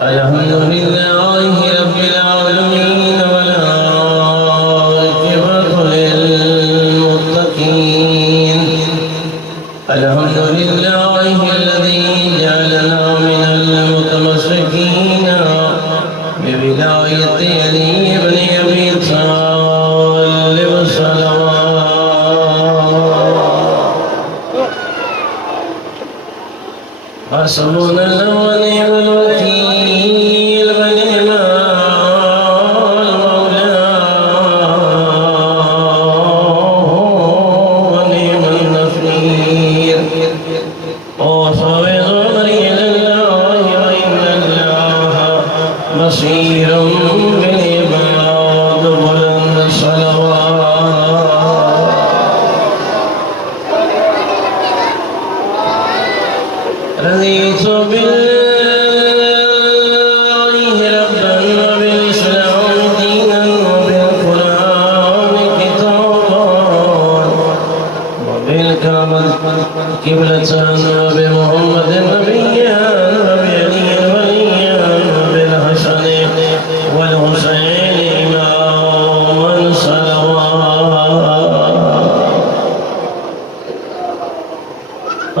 الحمد لله رب العالمين والعاقبة للمتقين. الحمد لله الذي جعلنا من المتمسكين بولاية علي بن أبي طالب الصلوات. حسبنا الله ونعم الوكيل ونعم المولى ونعم النصير. وصبر إلى الله وإن الله بصير بالعباد. بلند الصلوات. رضيت بالله ربا وبالإسلام دينا وبالقرآن كتابا وبالكعبة قبلة وبمحمد نبيا وبعلي وليا وبالحسن والحسين إماما صلوات.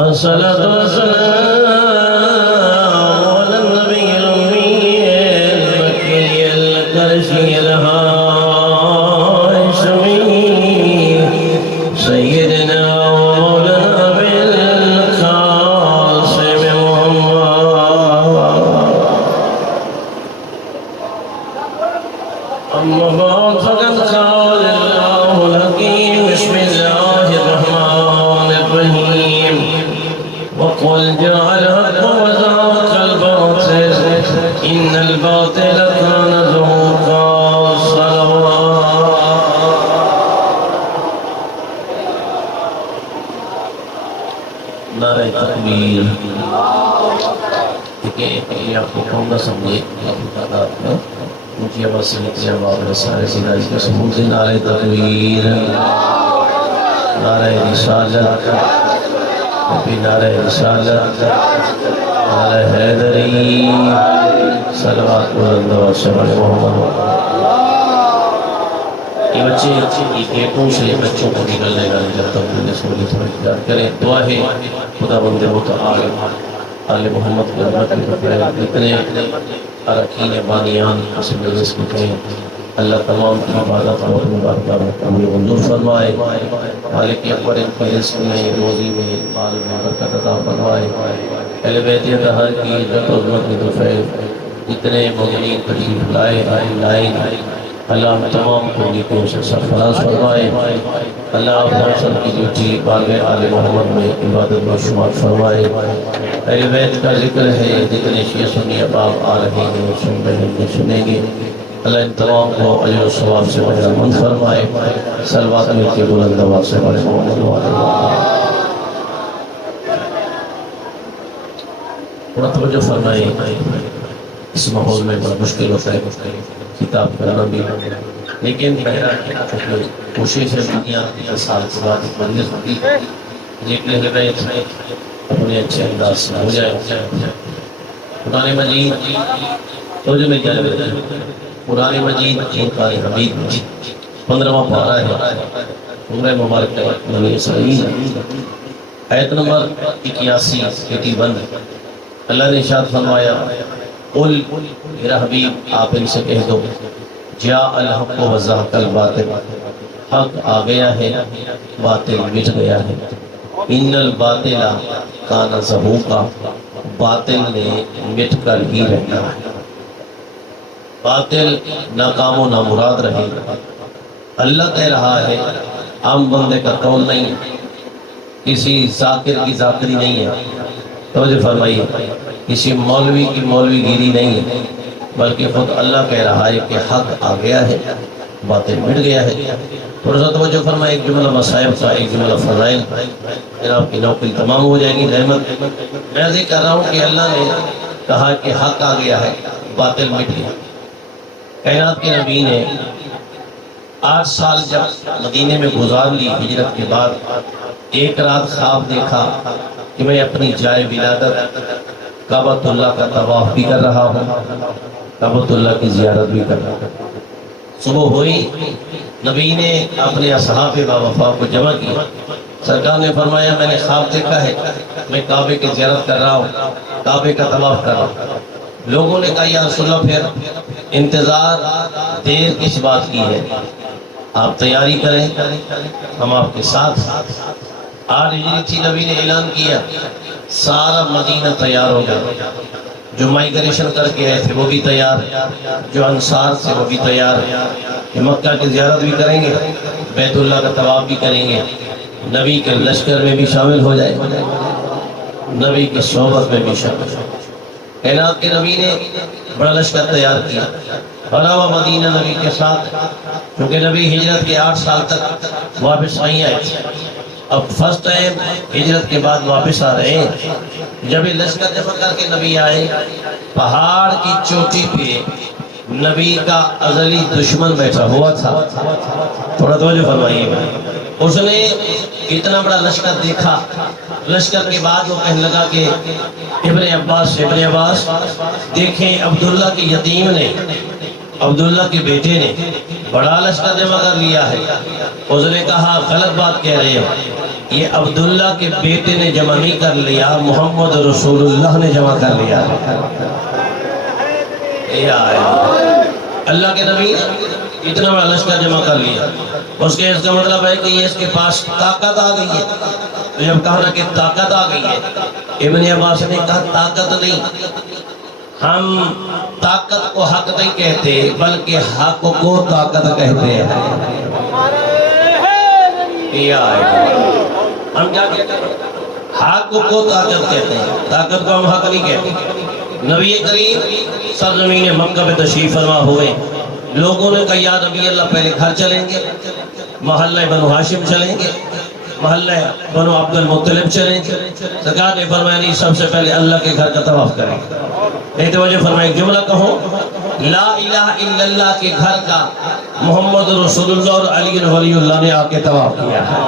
الصلاة والسلام على النبي الأمي المكي القرشي الهاشمي سيدنا ومولانا أبي القاسم محمد. أما بعد فقد قال الله الحكيم بسم الله الرحمن الرحيم. وقل جاء الحق وزهق الباطل إن الباطل كان زهوقا. صلوات. نعرہ تکبیر. یہ آپ کو کہوں گا سمجھے مجھے آواز سے لکھتے ہیں باب رسالہ سیدھا اس کے سبوت سے نعرہ تکبیر، نعرہ رسالت، نعرہ رسالت، نعرہ حیدری، صلوات بلند و شمع محمد. یہ بچے یہ گیٹوں سے بچوں کو نکلنے گا جب تک انہیں سولی تھوڑی یاد کریں. دعا ہے خدا بندے متعال آل محمد کے رحمت کی فتح اتنے ارکین بانیان اسم رزق ہیں. اللہ تمام کی عبادت اور مبارکہ میں قبول منظور فرمائے. مالک اکبر ان کے رزق میں، روزی میں، مال میں برکت عطا فرمائے. اہل بیت اطہار کی عزت و عظمت کی توفیق جتنے مومنین تشریف لائے اللہ تمام کو نیکیوں سے سرفراز فرمائے. اللہ آپ سب کی ڈیوٹی بارگاہ آل محمد میں عبادت و شمار فرمائے. اہل بیت کا ذکر ہے، جتنے شیعہ سنی احباب آ رہے ہیں سن رہے ہیں سنیں گے. اللہ ان تمام کو اجر و ثواب سے بہرمند فرمائے. صلوات مل کے بلند آواز سے بڑے محمد تھوڑا توجہ فرمائے. اس ماحول میں بڑا مشکل ہوتا ہے کتاب پڑھنا بھی، لیکن کوشش ہے دنیا 10 سال کے بعد مجلس ہوتی ہے جتنے ہدایت میں اپنے اچھے انداز سے ہو جائے. قرآن مجید توجہ میں کیا لگتا ہے؟ قرآن مجید قرآن حمید 15واں پارہ ہے سورہ مبارک بنی اسرائیل آیت نمبر 81 اللہ نے ارشاد فرمایا قل میرا حبیب آپ ان سے کہہ دو جاء الحق وزهق الباطل، حق آ گیا ہے باطل مٹ گیا ہے. ان الباطل کان زہوقا، باطل نے مٹ کر ہی رہنا ہے. باطل ناکام و نامراد رہے. اللہ کہہ رہا ہے عام بندے کا قول نہیں ہے، کسی ذاکر کی ذاکری نہیں ہے. توجہ فرمائیے، کسی مولوی کی مولوی گیری نہیں ہے، بلکہ خود اللہ کہہ رہا ہے کہ حق آ گیا ہے باطل مٹ گیا ہے. تھوڑا سا توجہ فرمائے. ایک جملہ مصائب کا، ایک جملہ فضائل، پھر آپ کی نوکری تمام ہو جائے گی. رحمت میں عرض کر رہا ہوں کہ اللہ نے کہا کہ حق آ گیا ہے باطل مٹ گیا. کائنات کے نبی نے 8 سال جب مدینے میں گزار لی ہجرت کے بعد، ایک رات خواب دیکھا کہ میں اپنی جائے ولادت کعبۃ اللہ کا طواف بھی کر رہا ہوں، کعبۃ اللہ کی زیارت بھی کر رہا ہوں۔ صبح ہوئی، نبی نے اپنے اصحاب باوفا کو جمع کیا۔ سرکار نے فرمایا میں نے خواب دیکھا ہے، میں کعبے کی زیارت کر رہا ہوں، کعبے کا طواف کر رہا ہوں۔ لوگوں نے کہا یا رسول اللہ پھر انتظار دیر کس بات کی ہے، آپ تیاری کریں، ہم آپ کے ساتھ۔ 8 ہجری تھی، نبی نے اعلان کیا، سارا مدینہ تیار ہو گیا، جو مائیگریشن کر کے آئے تھے وہ بھی تیار، جو انصار سے وہ بھی تیار، کہ مکہ کی زیارت بھی کریں گے، بیت اللہ کا طواف بھی کریں گے، نبی کے لشکر میں بھی شامل ہو جائے، نبی کی صحبت میں بھی شامل ہو۔ کائنات کے نبی نے بڑا لشکر تیار کیا، بھرا ہوا مدینہ نبی کے ساتھ، کیونکہ نبی ہجرت کے 8 سال تک واپس نہیں آئے تھے، اب فرسٹ ٹائم ہجرت کے بعد واپس آ رہے ہیں۔ جب یہ لشکر جمع کر کے نبی آئے، پہاڑ کی چوٹی پہ نبی کا ازلی دشمن بیٹھا ہوا تھا، تھوڑا توجہ فرمائیے۔ اس نے اتنا بڑا لشکر دیکھا، لشکر کے بعد وہ کہنے لگا کہ ابن عباس دیکھیں عبداللہ کے یتیم نے، عبداللہ کے بیٹے نے بڑا لشکر جمع کر لیا ہے۔ اس نے کہا غلط بات کہہ رہے ہو، یہ عبداللہ کے بیٹے نے جمع نہیں کر لیا، محمد رسول اللہ نے جمع کر لیا۔ اللہ کے نبی اتنا بڑا لشکر جمع کر لیا، اس کا مطلب ہے کہ یہ اس کے پاس طاقت آ گئی ہے۔ تو جب کہا نا کہ طاقت آ گئی ہے، ابن عباس نے کہا طاقت نہیں، ہم طاقت کو حق نہیں کہتے بلکہ حق کو طاقت کہتے ہیں۔ ہم کیا کہتے ہیں؟ حق کو طاقت کہتے ہیں، طاقت کو ہم حق نہیں کہتے۔ نبی کریم سرزمین مکہ میں تشریف فرما ہوئے، لوگوں نے کہا یا نبی اللہ پہلے گھر چلیں گے، محلہ بنو ہاشم چلیں گے، محلہ بنو عبد المطلب چلیں گے۔ سرکار نے فرمایا نہیں، سب سے پہلے اللہ کے گھر کا طواف کریں گے۔ نہیں تو مجھے فرمایا ایک جملہ کہو، لا الہ الا اللہ کے گھر کا محمد رسول اللہ اور علی ولی اللہ نے آ کے طواف کیا ہے۔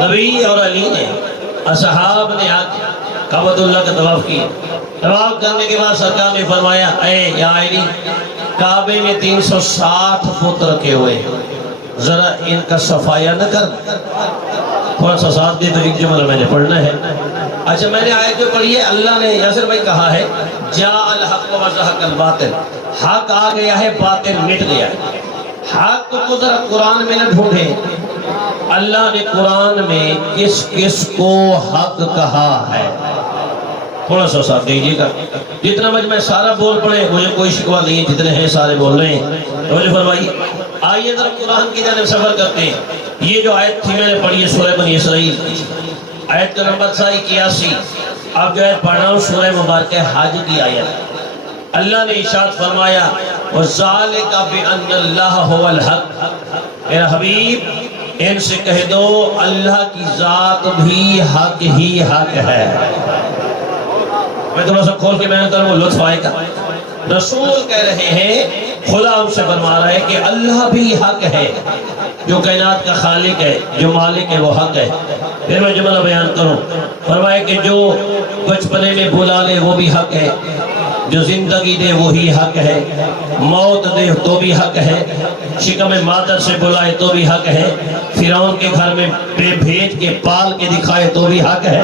نبی اور علی نے، اصحاب نے آ کے کعبۃ اللہ کا طواف کیا۔ طواف کرنے کے بعد سرکار نے فرمایا اے یا علی، کعبے میں 360 بت رکھے ہوئے، ذرا ان کا صفایا نہ کر، تھوڑا سا ساتھ دے تو ایک جملہ میں نے پڑھنا ہے۔ اچھا میں نے آیت جو پڑھی ہے، اللہ نے یاسر بھائی کہا ہے جاء الحق وزهق الباطل، حق آ گیا ہے باطل مٹ گیا ہے۔ حق کو ذرا قرآن میں نہ ڈھونڈے، اللہ نے قرآن میں کس کس کو حق کہا ہے، تھوڑا سا ساتھ دیجیے گا۔ جتنا مجمع سارا بول پڑے مجھے کوئی شکوہ نہیں ہے، جتنے ہیں سارے بول رہے ہیں۔ تو مجھے فرمائیے، آئیے ذرا قرآن کی جانب سفر کرتے ہیں۔ یہ جو آیت تھی میں نے پڑھی ہے سورہ بنی اسرائیل، آیت کا نمبر 81۔ اب جو آیت پڑھ رہا ہوں سورہ مبارکہ حج کی آیت۔ اللہ نے ارشاد فرمایا وَذَلِكَ بِأَنَّ اللَّهَ هُوَ الْحَقُّ، میرا حبیب ان سے کہہ دو اللہ کی ذات بھی حق ہی حق ہے۔ میں تھوڑا سا کھول کے بیان کروں، لطف آئے گا۔ رسول کہہ رہے ہیں، خدا ان سے فرما رہا ہے کہ اللہ بھی حق ہے، جو کائنات کا خالق ہے، جو مالک ہے وہ حق ہے۔ پھر میں جملہ بیان کروں، فرمائے کہ جو بچپنے میں بلا لے وہ بھی حق ہے، جو زندگی دے وہی حق ہے، موت دے تو بھی حق ہے، شکم مادر سے بلائے تو بھی حق ہے، فرعون کے گھر میں بھیج کے پال کے دکھائے تو بھی حق ہے۔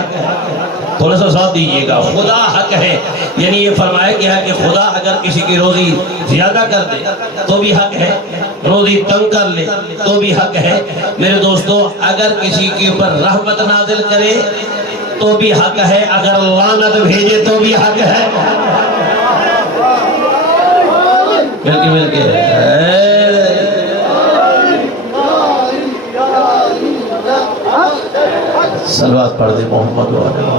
تھوڑا سا ساتھ دیجئے گا، خدا حق ہے، یعنی یہ فرمایا گیا ہے کہ خدا اگر کسی کی روزی زیادہ کر دے تو بھی حق ہے، روزی تنگ کر لے تو بھی حق ہے۔ میرے دوستو، اگر کسی کے اوپر رحمت نازل کرے تو بھی حق ہے، اگر لعنت بھیجے تو بھی حق ہے۔ مل کے صلوات پڑھ دے محمد و علیہ۔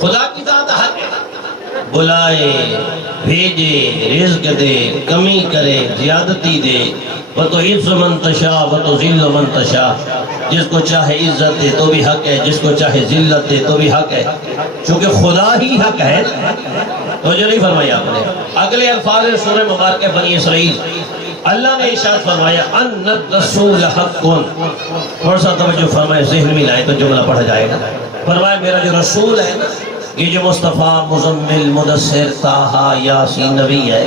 خدا کی ذات حق ہے، بلائے، بھیجے، رزق دے، کمی کرے، زیادتی دے، وَتُعِزُّ مَن تَشَاءُ وَتُذِلُّ مَن تَشَاءُ، جس کو چاہے عزت دے تو بھی حق ہے، جس کو چاہے ذلت دے تو بھی حق ہے، چونکہ خدا ہی حق ہے۔ تو جو نہیں فرمایا آپ نے۔ اگلے الفاظ سورہ مبارکہ بنی اسرائیل اللہ نے ارشاد فرمایا ان الرسول حق، تھوڑا سا توجہ فرمائے، ذہن میں لائے تو جملہ پڑھا جائے گا۔ فرمایا میرا جو رسول ہے نا، یہ جو مصطفیٰ مزمل مدثر طٰہٰ یاسین نبی ہے،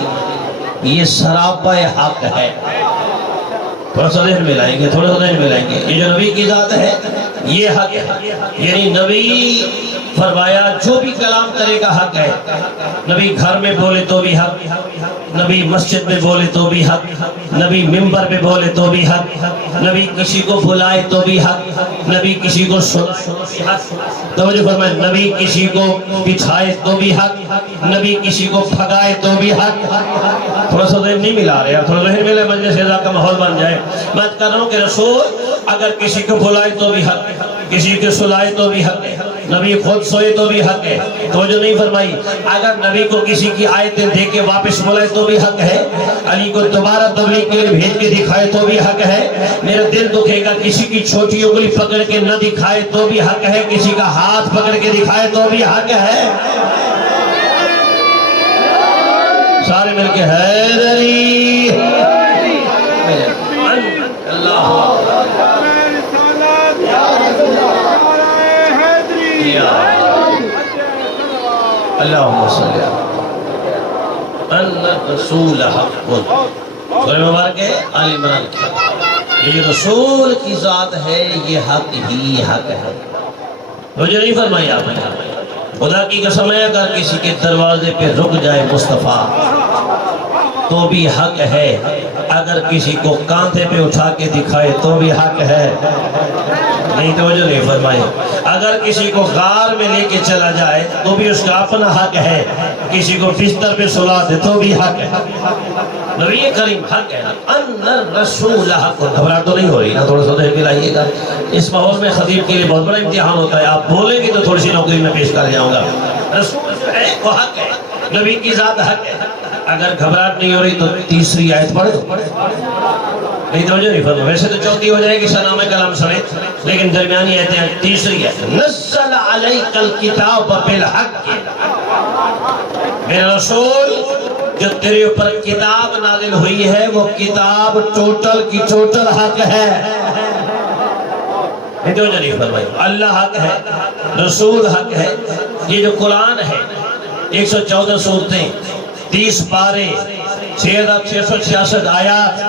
یہ سراپا حق ہے۔ تھوڑا سا ذہن میں لائیں گے، تھوڑا سا ذہن میں لائیں گے، یہ جو نبی کی ذات ہے یہ حق ہے، یعنی نبی فرمایا جو بھی کلام کرے گا حق ہے۔ نبی گھر میں بولے تو بھی حق، نبی مسجد میں بولے تو بھی حق، نبی منبر پہ بولے تو بھی حق، نبی کسی کو بلائے تو بھی حق، نبی کسی کو توجہ فرمائے، نبی کسی کو بٹھائے تو بھی حق، نبی کسی کو بھگائے تو بھی حق۔ تھوڑا سا ذہن نہیں ملا رہے، تھوڑا ذہن ملے، مجلس اعزا کا ماحول بن جائے۔ میں کہہ رہا ہوں کہ رسول اگر کسی کو بلائے تو بھی حق، کسی کو سلائے تو بھی حق ہے، نبی خود سوئے تو بھی حق ہے۔ توجہ نہیں فرمائی، اگر نبی کو کسی کی آیتیں دے کے واپس بلائے تو بھی حق ہے، علی کو دوبارہ تبلیغ کے لیے بھیج کے دکھائے تو بھی حق ہے۔ میرا دل دکھے گا کسی کی چھوٹی انگلی پکڑ کے نہ دکھائے تو بھی حق ہے، کسی کا ہاتھ پکڑ کے دکھائے تو بھی حق ہے۔ سارے مل کے حیدری اللہ اللہم صلی ان الرسول حق۔ سورہ مبارک ہے آل عمران کی، یہ رسول کی ذات ہے یہ حق ہی حق ہے۔ مجھے نہیں فرمائی آپ نے، خدا کی قسم ہے اگر کسی کے دروازے پہ رک جائے مصطفیٰ تو بھی حق ہے، اگر کسی کو کاندھے پہ اٹھا کے دکھائے تو بھی حق ہے۔ نہیں توجہ نہیں فرمائے، اگر کسی کو غار میں لے کے چلا جائے تو بھی اس کا اپنا حق ہے، کسی کو بستر پہ سلا دے تو بھی حق ہے۔ نبی کریم حق ہے، ان الرسول حق۔ گھبراہٹ تو نہیں ہو رہی نا؟ تھوڑا سا ذہن میں لائیے گا، اس ماحول میں خطیب کے لیے بہت بڑا امتحان ہوتا ہے، آپ بولیں گے تو تھوڑی سی نوکری میں پیش کر جاؤں گا۔ رسول جو ہے وہ حق ہے، نبی کی ذات حق ہے۔ اگر گھبراہٹ نہیں ہو رہی تو تیسری آیت پڑھ دو۔ نہیں توجہ نہیں فرمائے، ویسے تو چوتھی ہو جائے گی سنام کلام سمیت، لیکن درمیانی آیتیں تیسری ہے۔ نزل علیک الکتاب بالحق، میرے رسول جو تیرے اوپر کتاب نازل ہوئی ہے وہ کتاب ٹوٹل کی ٹوٹل حق ہے۔ نہیں توجہ نہیں فرمائی، اللہ حق ہے، رسول حق ہے۔ یہ جو قرآن ہے 114 سورتیں، 30 پارے، 6666 آیات،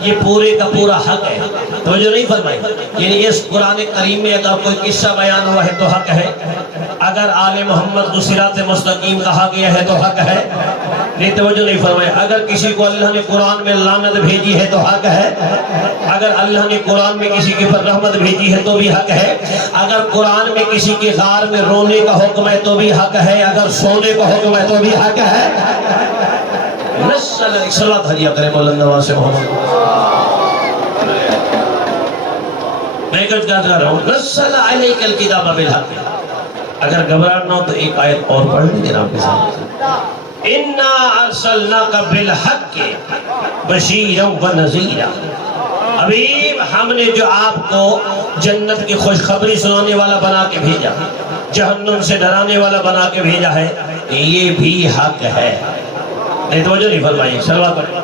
یہ پورے کا پورا حق ہے۔ توجہ نہیں فرمائی، یعنی اس قرآن کریم میں اگر کوئی قصہ بیان ہوا ہے تو حق ہے، اگر آل محمد کو صراط مستقیم کہا گیا ہے تو حق ہے۔ نہیں توجہ نہیں فرمائی، اگر کسی کو اللہ نے قرآن میں لعنت بھیجی ہے تو حق ہے، اگر اللہ نے قرآن میں کسی کے پر رحمت بھیجی ہے تو بھی حق ہے، اگر قرآن میں کسی کے غار میں رونے کا حکم ہے تو بھی حق ہے، اگر سونے کا حکم ہے تو بھی حق ہے۔ نسل اصلاح دھریا کرے مولانا نواز محمد، میں کچھ کہتا رہا ہوں، نزل علیک الکتاب بالحق۔ اگر گھبراہٹ نہ ہو تو ایک آیت اور پڑھ لیں جناب کے سامنے، اِنَّا أَرْسَلْنَاكَ بِالْحَقِّ بَشِيرًا وَنَذِيرًا۔ حبیب ہم نے جو آپ کو جنت کی خوشخبری سنانے والا بنا کے بھیجا، جہنم سے ڈرانے والا بنا کے بھیجا ہے، یہ بھی حق ہے۔ نہیں توجہ نہیں فرمائی، صلوات پڑھیں۔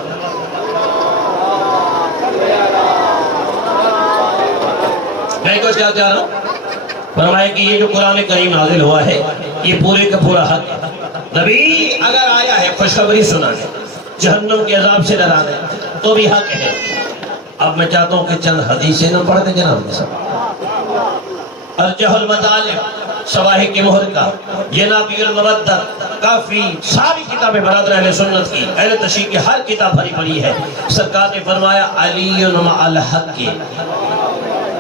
میں کچھ کہا چاہ رہا ہوں، فرمایا کہ یہ جو قرآن کریم نازل ہوا ہے یہ پورے کا پورا حق ہے۔ نبی اگر آیا ہے خوشخبری سنانے، جہنم کے عذاب سے ڈرانے تو بھی حق ہے۔ اب میں چاہتا ہوں کہ چند حدیثیں نہ پڑھ دیں جناب کے ساتھ۔ ارجح المطالب، شواہد محرقہ، ینابیع المودت، کافی، ساری کتابیں برادر اہل سنت کی، اہل تشیع کی ہر کتاب بھری پڑی ہے۔ سرکار نے فرمایا علی مع الحق۔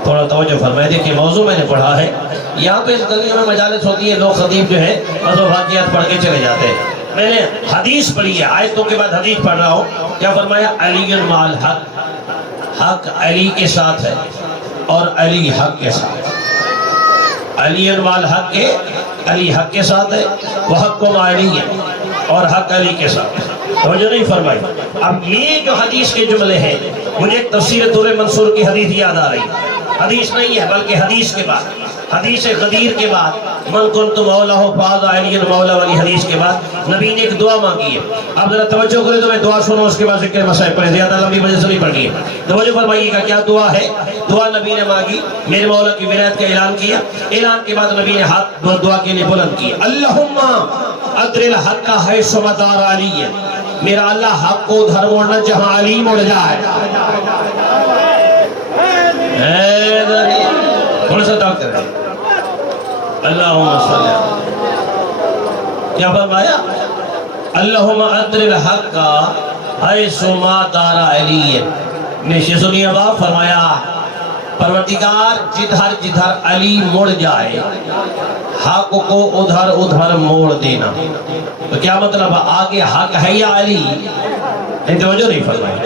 تھوڑا توجہ فرمائے، دیکھیں موضوع میں نے پڑھا ہے، یہاں پہ اس گلیوں میں مجالس ہوتی ہے، لوگ خطیب جو ہے واقعات پڑھ کے چلے جاتے ہیں۔ میں نے حدیث پڑھی ہے، آیتوں کے بعد حدیث پڑھ رہا ہوں۔ کیا فرمایا؟ علی مع الحق، حق علی کے ساتھ ہے اور علی حق کے ساتھ۔ علی مع الحق کے، علی حق کے ساتھ ہے، وہ حق مع علی ہے اور حق علی کے ساتھ۔ توجہ نہیں فرمائی۔ اب یہ جو حدیث کے جملے ہیں، مجھے تفسیر طور منصور کی حدیث یاد آ رہی، حدیث نہیں ہے بلکہ حدیث کے بعد حدیث غدیر کے بعد من کنت مولا ہو فاز علی مولا والی حدیث کے بعد نبی نے ایک دعا مانگی ہے. آپ ذرا توجہ کریں تو میں دعا سنوں اس کے بعد ذکر مسائل پڑھیں, زیادہ لمبی وجہ سے نہیں پڑھنی ہے. توجہ فرمائیے گا کیا دعا ہے. دعا نبی نے مانگی, میرے مولا کی ولایت کا اعلان کیا. اعلان کے بعد نبی نے ہاتھ دعا کے لیے بلند کیا, اللہم ادر الحق حیث مدار علی, میرا اللہ حق کو ادھر موڑنا جہاں علی مڑ جائے. تھوڑا سا دعا کریں. اللہم صلی اللہ, کیا فرمایا, اللہم ادر الحق حیث مدار علی. نیشے سنیے باب, فرمایا پروردگار جدھر جدھر علی مڑ جائے حق کو ادھر ادھر موڑ دینا. تو کیا مطلب آگے حق ہے یا علی؟ توجہ نہیں فرمائی.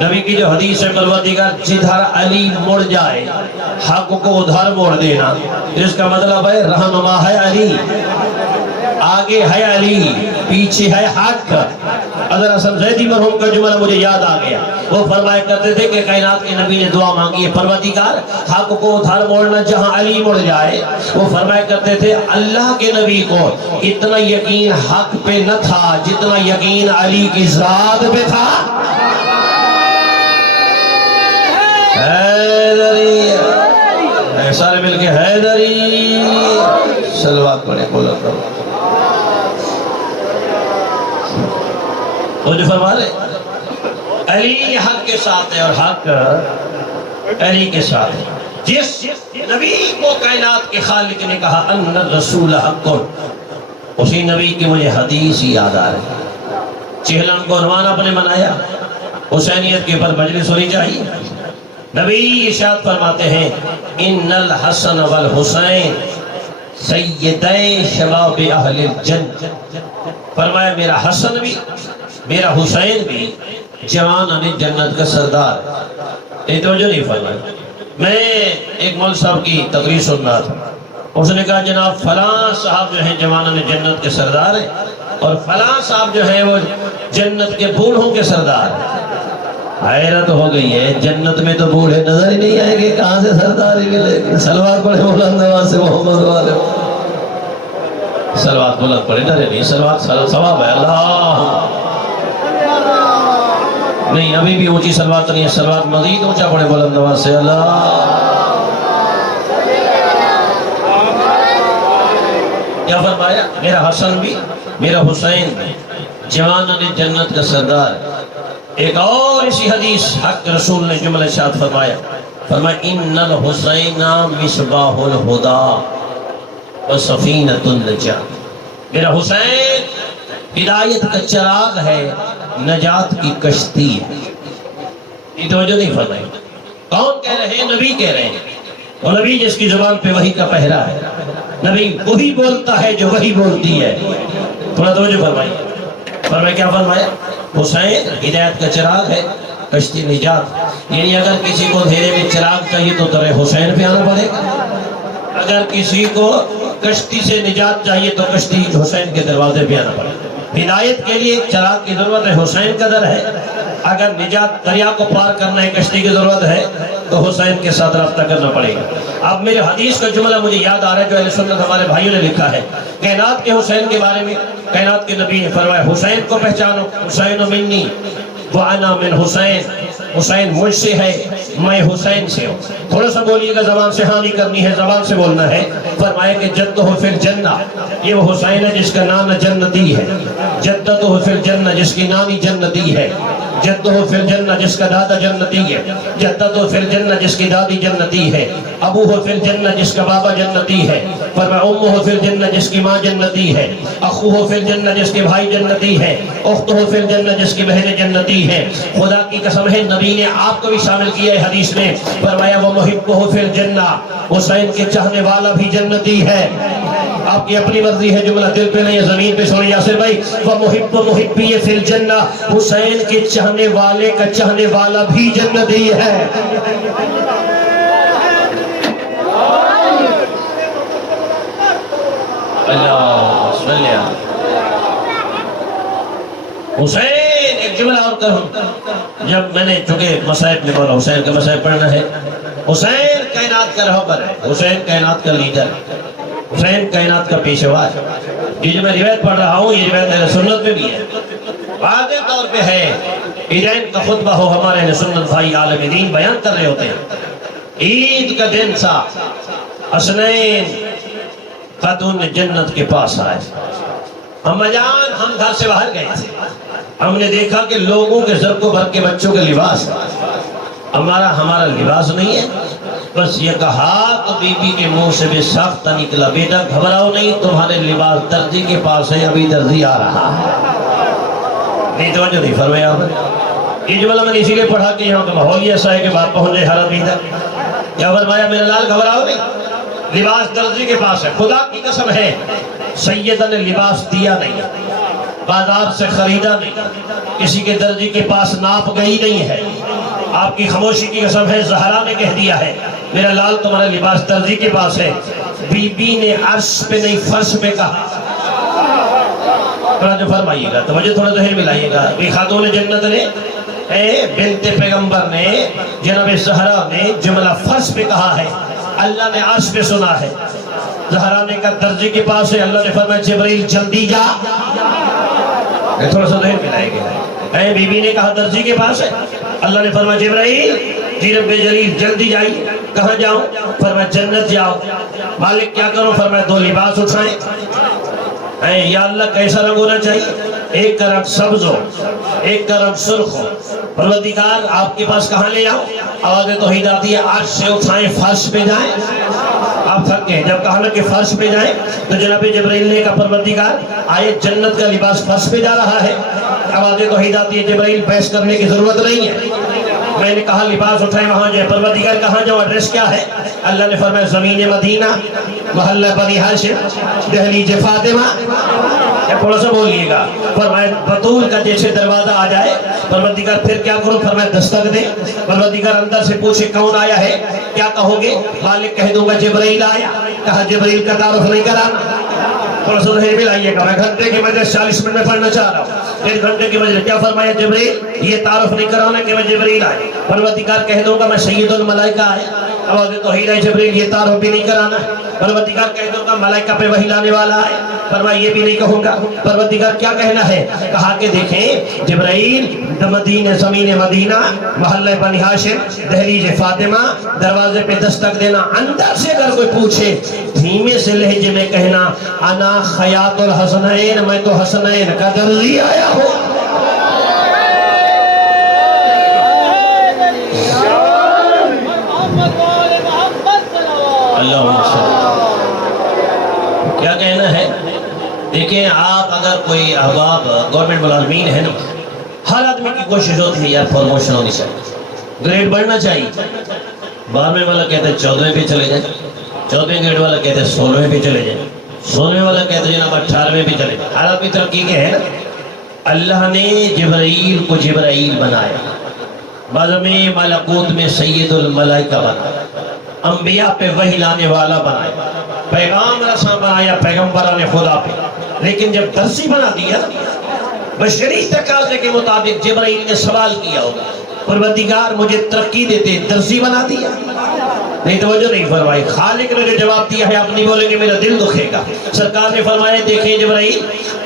نبی کی جو حدیث ہے پروردگار جدھر علی مڑ جائے حق کو ادھر موڑ دینا, اس کا مطلب ہے رہنما ہے علی, آگے ہے علی, پیچھے ہے حق. حضرت حسن زیدی مرحوم کا جملہ مجھے یاد آ گیا. وہ فرمایا کرتے تھے کہ کائنات کے نبی نے دعا مانگی ہے پروردگار حق کو ادھر موڑنا جہاں علی مڑ جائے. وہ فرمایا کرتے تھے اللہ کے نبی کو اتنا یقین حق پہ نہ تھا جتنا یقین علی کی ذات پہ تھا. حیدری, سارے مل کے حیدری صلوات پڑھیں. بولا کرو. وہ جو فرما رہے علی حق کے ساتھ ہے اور حق علی کے ساتھ ہے. جس نبی کو کائنات کے خالق نے کہا ان الرسول حق, اسی نبی کی مجھے حدیث ہی یاد آ رہی. چہلم کو عنوان اپنے بنایا, حسینیت کے پر مجلس ہونی چاہیے. نبی ارشاد فرماتے ہیں ان الحسن والحسین سیدی شباب اہل الجنہ. فرمایا میرا حسن بھی میرا حسین بھی جوانان جنت کا سردار. یہ توجہ نہیں فرمایا. میں ایک مول صاحب کی تقریر سن رہا تھا, اس نے کہا جناب فلاں صاحب جو ہیں جوانان جنت کے سردار ہیں اور فلاں صاحب جو ہیں وہ جنت کے بوڑھوں کے سردار ہیں. حیرت ہو گئی ہے, جنت میں تو بوڑھے نظر ہی نہیں آئیں گے, کہاں سے سرداری ملے گی. سلوات پڑھے بلند آواز سے محمد والے, سلوات بلند پڑھے, ڈرے نہیں, سلوات ثواب ہے. اللہ نہیں, ابھی بھی اونچی سلوات نہیں ہے, سلوات مزید اونچا پڑھے بلند آواز سے. اللہ کیا فرمایا, میرا حسن بھی میرا حسین بھی جوانان جنت کا سردار. ایک اور اسی حدیث حق رسول نے جملہ ارشاد فرمایا, فرمایا ان الحسین مصباح الہدی وسفینۃ النجاۃ. میرا حسین ہدایت کا چراغ ہے, نجات کی کشتی ہے. یہ توجہ نہیں فرمائی. کون کہہ رہے ہیں؟ نبی کہہ رہے ہیں. اور نبی جس کی زبان پہ وحی کا پہرا ہے, نبی وہی بولتا ہے جو وحی بولتی ہے. تھوڑا توجہ فرمائی. فرمایا کیا فرمایا, حسین ہدایت کا چراغ ہے, کشتی نجات. یعنی اگر کسی کو اندھیرے میں چراغ چاہیے تو در حسین پہ آنا پڑے گا. اگر کسی کو کشتی سے نجات چاہیے تو کشتی حسین کے دروازے پہ آنا پڑے گا. ہدایت کے لیے چراغ کی ضرورت ہے, حسین کا در ہے. اگر نجات دریا کو پار کرنا ہے, کشتی کی ضرورت ہے, تو حسین کے ساتھ رابطہ کرنا پڑے گا. اب میرے حدیث کا جملہ مجھے یاد آ رہا ہے جو اہل سنت ہمارے بھائیوں نے لکھا ہے کائنات کے حسین کے بارے میں. کائنات کے نبی نے فرمایا حسین کو پہچانو, حسین منی وانا من حسین, حسین مجھ سے ہے میں حسین سے ہوں. تھوڑا سا بولیے گا, زبان سے ہاں نہیں کرنی ہے, زبان سے بولنا ہے. فرمایا کہ جدہ فی الجنہ, یہ وہ حسین ہے جس کا نام جنتی ہے. جدہ فی الجنہ, جس کی نانی جنتی ہے. جدہ فی الجنہ, جس کا دادا جنتی ہے. جدہ فی الجنہ, جس کی دادی جنتی ہے. ابوہ فی الجنہ, جس کا بابا جنتی ہے. فرمایا امہ فی الجنہ, جس کی ماں جنتی ہے. اخوہ فی الجنہ, جس کے بھائی جنتی ہے. اختہ فی الجنہ, جس کی بہن جنتی ہے. خدا کی قسم ہے نبی نے آپ کو بھی شامل کیا ہے حدیث میں. فرمایا وہ محبہ فی الجنہ, حسین کے چاہنے والا بھی جنتی ہے. آپ کی اپنی مرضی ہے, جملہ دل پہ نہیں ہے, زمین پہ سوڑی. یاسر بھائی, وہ محبی فی الجنہ, حسین کے چاہنے والے کا چاہنے والا بھی جنتی ہے. اللہ صلی اللہ. حسین, ایک جملہ اور کہوں, جب میں نے چونکہ مسائب میں بولا حسین کا مسائب پڑھنا ہے, حسین کائنات کا رہبر ہے، حسین کائنات کا لیڈر ہے، حسین کائنات کا پیشوا ہے۔ یہ جو میں روایت پڑھ رہا ہوں یہ روایت اہل سنت میں بھی ہے، واضح طور پہ ہے۔ عیدین کا خطبہ ہو، ہمارے اہل سنت بھائی عالم دین بیان کر رہے ہوتے ہیں، عید کا دن تھا، حسنین خاتون جنت کے پاس آئے، اما جان ہم گھر سے باہر گئے تھے، ہم نے دیکھا کہ لوگوں کے زرق و برق کے بچوں کے لباس ہے، ہمارا لباس نہیں ہے۔ بس یہ کہا تو بی بی کے منہ سے بھی سخت نکلا، بیٹا گھبراؤ نہیں، تمہارے لباس درزی کے پاس ہے، ابھی درزی آ رہا ہے۔ نہیں توجہ نہیں فرمایا آپ نے۔ یہ جملہ میں نے اسی لیے پڑھا کہ یہاں کا ماحول ہی ایسا ہے کہ بات پہنچ جائے ہر آدمی تک۔ کیا فرمایا میرا لال گھبراؤ نہیں، لباس درزی کے پاس ہے۔ خدا کی قسم ہے سیدہ نے لباس دیا نہیں، بازار سے خریدا نہیں، کسی کے درزی کے پاس ناپ گئی نہیں ہے، آپ کی خاموشی کی قسم ہے زہرا نے کہہ دیا ہے میرا لال تمہارا لباس درزی کے پاس ہے۔ بی بی نے عرش پہ نہیں فرش پہ کہا۔ جو فرمائیے گا توجہ تھوڑا ذہن ملائیے گا، خاتون جنت نے بنت پیغمبر نے جناب زہرا نے جملہ فرش پہ کہا ہے، اللہ نے عرش پہ سنا ہے۔ زہرا نے کہا درزی کے پاس ہے، اللہ نے فرمایا جبرائیل جلدی جا۔ تھوڑا سا ذہن ملائے گا، بی بی نے کہا درزی کے پاس ہے، اللہ نے فرمایا جبرائیل جی رب جلیل جلدی جائیے۔ کہاں جاؤں؟ فرمایا جنت جاؤ۔ مالک کیا کرو؟ فرمایا دو لباس اٹھائیں۔ یا اللہ کیسا رنگ ہونا چاہیے؟ ایک کا رنگ سبز ہو، ایک کا رنگ سرخ ہو۔ پروردگار آپ کے پاس کہاں لے آؤ؟ آواز توحید آتی ہے، عرش سے اٹھائیں فرش پہ جائیں۔ آپ تھک گئے، جب کہا نا کہ فرش پہ جائیں تو جناب جبرائیل نے کہا پروردگار آئے جنت کا لباس فرش پہ جا رہا ہے۔ آواز توحید آتی ہے جبرائیل بحث کرنے کی ضرورت نہیں ہے، میں نے کہا لباس اٹھائیں وہاں جائے۔ پروردگار کہاں جاؤ؟ ایڈریس کیا ہے؟ اللہ نے فرمایا زمین مدینہ، محلہ بنی ہاشم، دہلیج فاطمہ۔ تھوڑا سا بولیے گا۔ فرمایا بطول کا جیسے دروازہ آ جائے، پروردگار پھر کیا کرو؟ فرمایا دستک دے۔ پروردگار اندر سے پوچھے کون آیا ہے؟ کیا کہو گے؟ مالک کہہ دوں گا جبرائیل آیا۔ کہا جبرائیل کا تعارف نہیں کرانا۔ تھوڑا سا ذہن میں لائیے گا، میں گھنٹے کی مجلس 40 منٹ میں پڑھنا چاہ رہا ہوں، 1 گھنٹے کی مجلس۔ کیا فرمایا جبرائیل یہ تعارف نہیں کرانا کہ میں جبرائیل آئے۔ پروردگار کہہ دوں گا میں سید الملائکہ آیا۔ آواز توحید ہے جبرائیل یہ تعارف بھی نہیں کرانا۔ پروردگار کہہ دوں گا ملائکہ پہ وحی لانے والا ہے۔ فرمایا یہ بھی نہیں کہوں گا۔ پروردگار کیا کہنا ہے؟ کہا کہ دیکھیں جبرائیل مدینہ زمین مدینہ، محلہ بنی ہاشم، دہلیج فاطمہ، دروازے پہ دستک دینا۔ اندر سے اگر کوئی پوچھے دھیمے سے لہجے میں کہنا انا خیاط الحسنین، میں تو حسنین کا درزی آیا ہوں۔ کیا کہنا ہے؟ دیکھیں آپ اگر کوئی احباب گورنمنٹ ملازمین ہے نا، ہر آدمی کی کوشش ہوتی ہے یار پروموشن ہونی چاہیے، گریڈ بڑھنا چاہیے۔ 12ویں والا کہتے ہیں 14ویں پہ چلے جائیں، 14ویں گریڈ والا کہتے ہیں 16ویں پہ چلے جائیں، 16ویں والا کہتے ہیں جناب 18ویں پہ چلے جائیں۔ ہر آدمی ترقی کے ہے نا۔ اللہ نے جبرائیل کو جبرائیل بنایا، بعض میں ملکوت میں سید الملائکہ بنایا، انبیاء پہ وحی لانے والا بنایا، پیغام رساں بنایا پیغمبران خدا پہ۔ لیکن جب درسی بنا دیا، بشری تقاضے کے مطابق جبرائیل نے سوال کیا ہوگا پروردگار مجھے ترقی دیتے درسی بنا دیا؟ نہیں توجہ نہیں فرمائی۔ خالق نے جو جواب دیا ہے آپ نہیں بولیں گے میرا دل دکھے گا۔ سرکار نے فرمایا دیکھیں جبرائیل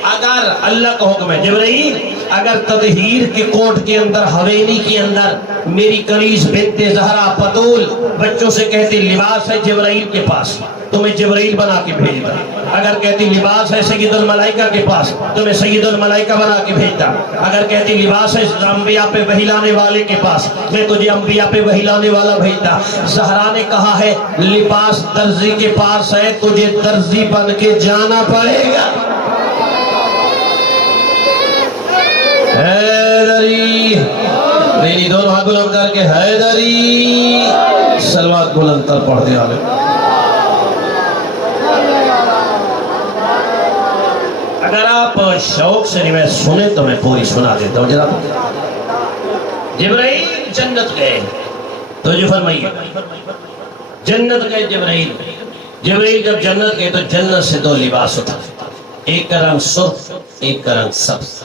اگر اللہ کا حکم ہے، جبرائیل اگر تطہیر کے کوٹ کے اندر حویلی کے اندر میری کنیز بنت زہرا پتول بچوں سے کہتی لباس ہے جبرائیل کے پاس تو میں جبرائیل بنا کے بھیجتا، اگر کہتی لباس ہے سید الملائکہ کے پاس تو میں سید الملائکہ بنا کے بھیجتا، اگر کہتی لباس ہے انبیاء پہ وحی لانے والے کے پاس میں تجھے انبیاء پہ وحی لانے والا بھیجتا۔ زہرا نے کہا ہے لباس درزی کے پاس ہے تجھے درزی بن کے جانا پڑے گا۔ حیدری، میری دونوں ہاتھ بلند کر کے حیدری صلوات بلند تر پڑھ دیا۔ اگر آپ شوق سے روایت سنیں تو میں پوری سنا دیتا ہوں جناب۔ جبرائیل جنت گئے تو جو فرمائیے جنت گئے جبرائیل جب جنت گئے تو جنت سے 2 لباس اٹھا، ایک کا رنگ سرخ ایک کا رنگ سبز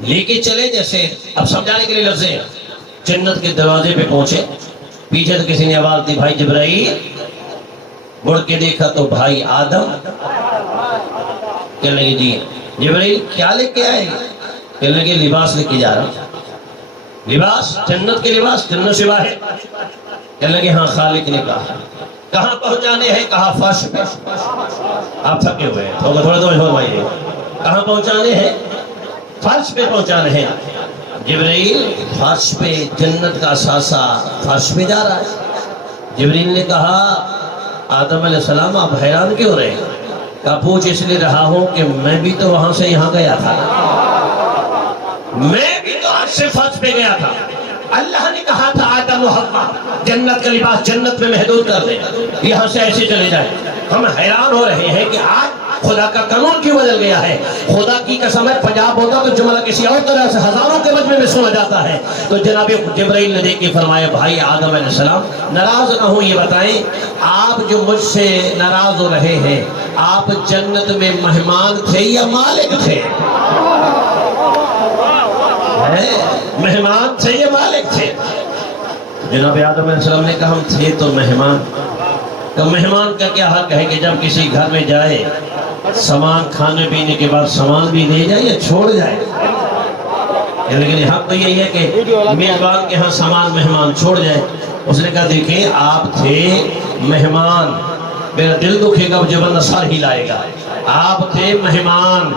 لے کے چلے۔ جیسے اب سمجھانے کے لیے لفظ ہیں، جنت کے دروازے پہ پہنچے، پیچھے سے کسی نے آواز دی بھائی جبرائیل، مڑ کے دیکھا تو بھائی آدم، کہنے لگے جی جبرائیل کیا لے کے آئے؟ کہنے لگے لباس لے کے جا رہا ہوں۔ لباس جنت کے لباس جنت سے باہر؟ کہنے لگے ہاں خالق نے کہا۔ کہاں پہنچانے ہیں؟ کہا فرش پہ۔ آپ تھکے ہوئے ہیں، تھوڑا دو فرمائیے، کہاں پہنچانے ہیں؟ فرش پہ پہنچانے ہیں۔ جبرائیل فرش پہ، جنت کا اثاثہ فرش پہ جا رہا ہے۔ جبرائیل نے کہا آدم علیہ السلام آپ حیران کیوں رہے؟ کہا پوچھ اس لیے رہا ہوں کہ میں بھی تو وہاں سے یہاں گیا تھا، میں بھی تو آج سے فرش پہ گیا تھا۔ اللہ نے کہا تھا آدم و حوا جنت کا لباس جنت میں محدود کر دے، یہاں سے ایسے چلے جائیں۔ ہم حیران ہو رہے ہیں کہ آج خدا کا قانون کیوں بدل گیا ہے۔ خدا کی قسم ہے پنجاب ہوتا تو جملہ کسی اور طرح سے ہزاروں کے مجمع میں سنا جاتا ہے۔ تو جناب جبرائیل نے دیکھ کے فرمایا بھائی آدم علیہ السلام ناراض نہ ہوں، یہ بتائیں آپ جو مجھ سے ناراض ہو رہے ہیں، آپ جنت میں مہمان تھے یا مالک تھے؟ مہمان تھے یا مالک تھے؟ جناب آدم علیہ السلام نے کہا ہم تھے تو مہمان۔ تو مہمان کا کیا حق ہے کہ جب کسی گھر میں جائے سامان کھانے پینے کے بعد سامان بھی لے جائے یا چھوڑ جائے؟ لیکن حق تو یہی ہے کہ میزبان کے ہاں سامان مہمان چھوڑ جائے۔ اس نے کہا دیکھیں آپ تھے مہمان، میرا دل دکھے گا جب بندہ سر ہی لائے گا۔ آپ تھے مہمان،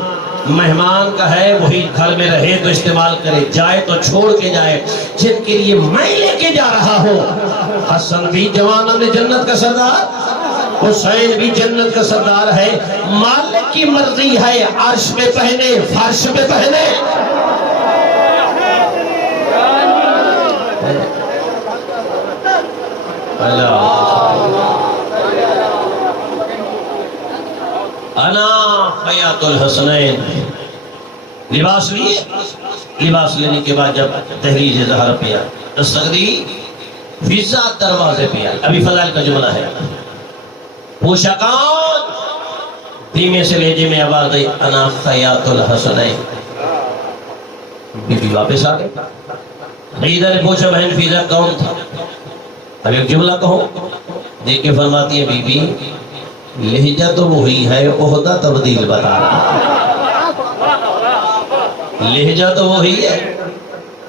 مہمان کا ہے وہی گھر میں رہے تو استعمال کرے، جائے تو چھوڑ کے جائے۔ جن کے لیے میں لے کے جا رہا ہوں، حسن بھی جوانہ میں جنت کا سردار، حسین بھی جنت کا سردار ہے، مالک کی مرضی ہے عرش پہ پہنے فرش پہ پہنے۔ انا حیات الحسنین۔ لباس لیے، لباس لینے کے بعد جب دہلیز ظہر پہ آیا دستگری فضا دروازے پہ آئی۔ ابھی فضائل کا جملہ ہے، پوچھا کون؟ دھیمے سے لہجے میں آواز آئی انا حیات الحسنین۔ بی بی واپس آ گئے۔ سیدہ نے پوچھا بہن فضا کون تھا؟ اب ایک جملہ کہو۔ دیکھ کے فرماتی ہے بی بی لہجہ تو وہی ہے، عہدہ تبدیل بتا رہا ہے۔ لہجہ تو وہی ہے،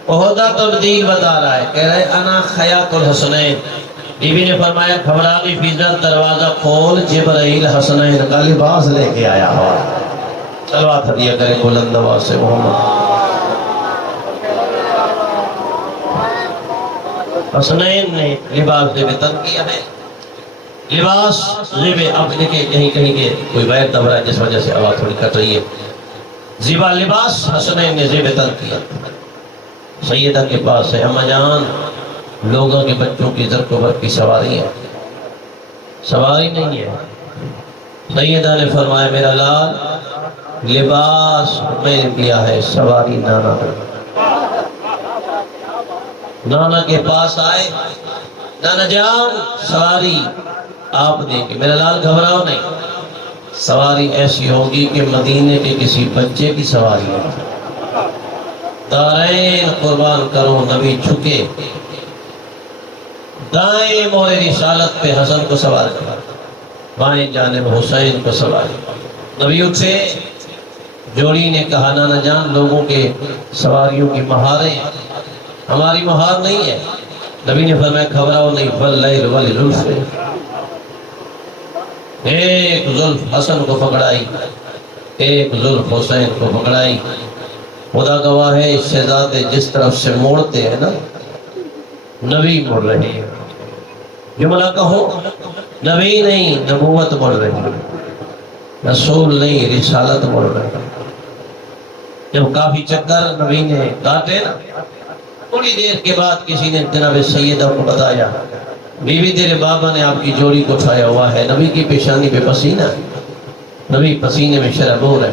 عہدہ تبدیل بتا رہا ہے۔ کہہ رہے انا حیات الحسنین۔ بی بی نے فرمایا گھبرا گئی فضا دروازہ کھول، جبرائیل حسنین کا لباس لے کے آیا ہوا۔ صلوات ہدیہ کریں بلند آواز سے محمد۔ حسنین نے لباس زیب تن کیا ہے، لباس زیب اب دیکھیں کہیں کہیں کے کوئی غیر دبرا ہے جس وجہ سے آواز تھوڑی کٹ رہی ہے۔ زیبا لباس حسنین نے زیب تن کیا۔ سیدہ کے پاس ہے اما جان لوگوں کے بچوں کی زر کو بر کی سواری ہے، سواری نہیں ہے۔ سیدہ نے فرمایا میرا لال لباس میں نے کیا ہے، سواری نانا ہے۔ نانا کے پاس آئے، نانا جان سواری آپ دیکھیں۔ میرا لال گھبراؤ نہیں، سواری ایسی ہوگی کہ مدینے کے کسی بچے کی سواری ہے۔ دارین قربان کرو نبی جھکے، دائیں مور رسالت پہ حسن کو سوار کر، بائیں جانب حسین کو سوار۔ نبی اٹھے، جوڑی نے کہا نانا جان لوگوں کے سواریوں کی مہاریں ہماری مہار نہیں ہے۔ نبی نے فرمایا گھبراؤ نہیں، واللیل والزلف، ایک زلف حسن کو پکڑائی، ایک زلف حسین کو پکڑائی۔ خدا گواہ ہے شہزادے جس طرف سے موڑتے ہیں نا نبی مڑ رہے ہیں۔ جملہ کہو نبی نہیں نبوت مڑ رہی ہے، رسول نہیں رسالت مڑ رہی ہے۔ جب کافی چکر نبی نے کاٹے نا، تھوڑی دیر کے بعد کسی نے جناب سیدہ کو بتایا بی بی تیرے بابا نے آپ کی جوڑی کو اٹھایا ہوا ہے، نبی کی پیشانی پہ پسینہ ہے، نبی پسینے میں شرابور ہے۔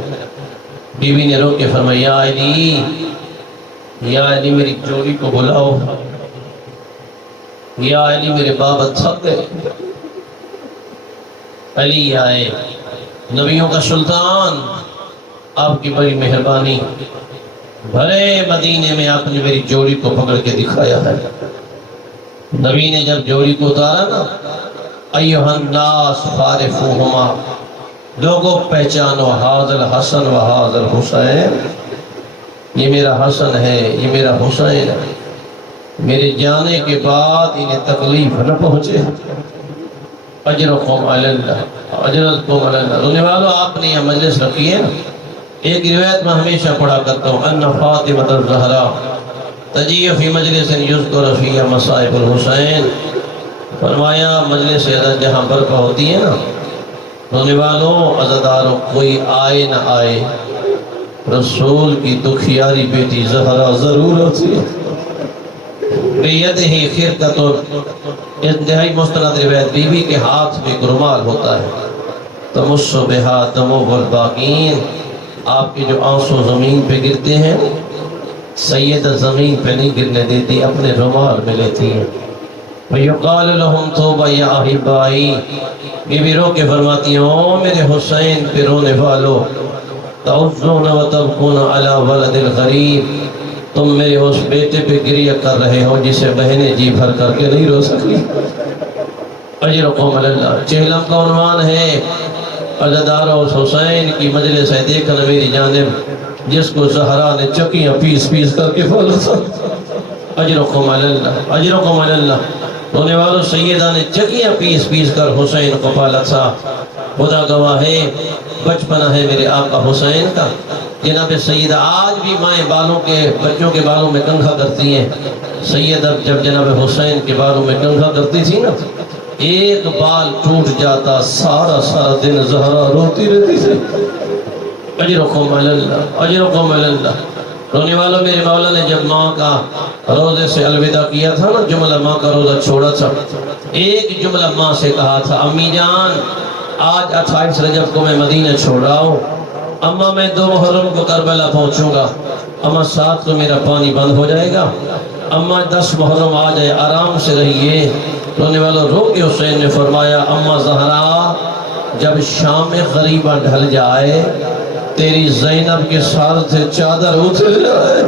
بی بی نے رو کے فرمایا یا علی میری جوڑی کو بلاؤ، یا علی میرے بابا تھک گئے۔ علی آئے، نبیوں کا سلطان آپ کی بڑی مہربانی، بھرے مدینے میں آپ نے میری جوڑی کو پکڑ کے دکھایا ہے۔ نبی نے جب جوڑی کو اتارا نا، ایھا الناس فارفوہما، لوگوں پہچانو حاضر حسن و حاضر حسین، یہ میرا حسن ہے، یہ میرا حسین ہے، میرے جانے کے بعد انہیں تکلیف نہ پہنچے۔ اجرکم علی اللہ، اجرکم علی اللہ۔ رونے والوں، آپ نے یہ مجلس رکھی ہے نا، ایک روایت میں ہمیشہ پڑھا کرتا ہوں، ان فاطمۃ الزہرا تجیء فی مجلس یذکر فیہ مصائب الحسین، فرمایا مجلس عزت جہاں برپا ہوتی ہے نا، رونے والوں عزاداروں، کوئی آئے نہ آئے، رسول کی دکھیاری بیٹی زہرا ضرور ہوتی ہے۔ بیدہ خرقۃ، انتہائی مستند روایت، بی بی کے ہاتھ میں ایک رومال ہوتا ہے، تمس بہا دموع الباقین، آپ کے جو آنسو زمین پہ گرتے ہیں، سیدہ زمین پہ نہیں گرنے دیتی، اپنے رومال میں لیتی ہیں۔ وَيُقَالُ لَهُمْ طُوبَى يَا أَحِبَّائِي، بی بی رو کے فرماتی ہیں، او میرے حسین پہ رونے والو، تَعُزُّونَ وَتَبْكُونَ عَلَى وَلَدِ الْغَرِيبِ، تم میرے اس بیٹے پہ گریہ کر رہے ہو جسے بہنیں جی بھر کر کے نہیں رو سکتی۔ اجرکم علی اللہ۔ چہلم کا عنوان ہے عزادارو، اس حسین کی مجلس ہے، دیکھنا میری جانب، جس کو زہرا نے چکیاں پیس پیس کر کے پالا تھا۔ اجرکم علی اللہ، اجرکم علی اللہ۔ رونے والوں، سیدہ نے چکیاں پیس پیس کر حسین کو پالا تھا۔ خدا گواہ ہے، بچپنا ہے میرے آقا حسین کا۔ جناب سیدہ آج بھی مائیں بالوں کے، بچوں کے بالوں میں کنگھا کرتی ہیں۔ سیدہ جب جناب حسین کے بالوں میں کنگھا کرتی تھی نا، ایک بال ٹوٹ جاتا، سارا سارا دن زہرا روتی رہتی تھی۔ اجرکم علی اللہ، اجرکم علی اللہ۔ رونے والوں، میرے مولا نے جب ماں کا روزے سے الوداع کیا تھا نا، جملہ ماں کا روزہ چھوڑا تھا، ایک جملہ ماں سے کہا تھا، امی جان آج 28 رجب کو میں مدینہ چھوڑ رہا ہوں، اماں میں 2 محرم کو کربلا پہنچوں گا، اماں 7 کو میرا پانی بند ہو جائے گا، اماں 10 محرم آ جائے، آرام سے رہیے۔ رونے والوں، رو کے حسین نے فرمایا، اماں زہرا جب شام غریبہ ڈھل جائے، تیری زینب کے سار سے چادر اتر جائے،